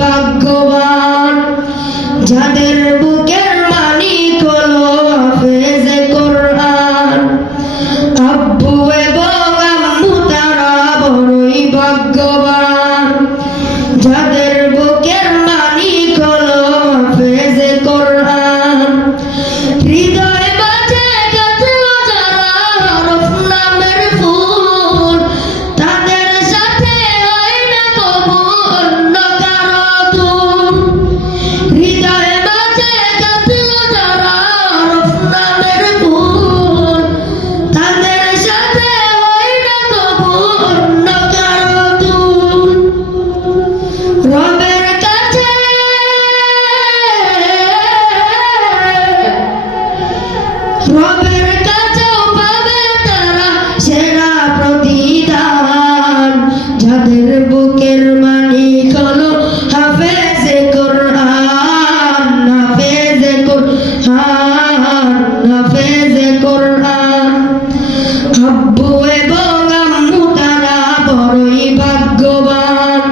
ভাগ্যবান যাদের বুকের মালিক হলো হাফেজে কোরআন। আব্বু এবং আম্মু তারা বড়ই ভাগ্যবান যাদের বুকের মালিক হলো হাফেজে কোরআন। হৃদয় মাঝে গাঁথলো যারা হরফ নামের ফুল, তাদের সাথে হয় না কবু অন্য কারো তুল। হৃদয় মাঝে গাঁথলো যারা হরফ নামের ফুল, তাদের সাথে হয় না কবু অন্য কারো তুল। রবের কাছে রবের কাছেও পাবে তারা সেরা প্রতিদান যাদের বুকের মালিক হলো হাফেজে কোরআন। হাফেজে কোরআন, হাফেজে কোরআন। আব্বু এবং আম্মু তারা বড়ই ভাগ্যবান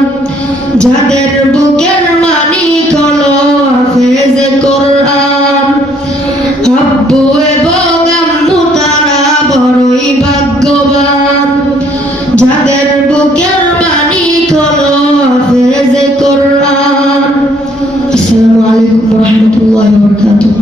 যাদের বুকের মালিক হলো হাফেজে কোরআন। আব্বু এবং আম্মু তারা বড়ই ভাগ্যবান যাদের বুকের মালিক হলো হাফেজে কোরআন। আসসালামু আলাইকুম ওয়া রাহমাতুল্লাহি ওয়া বারাকাতুহু।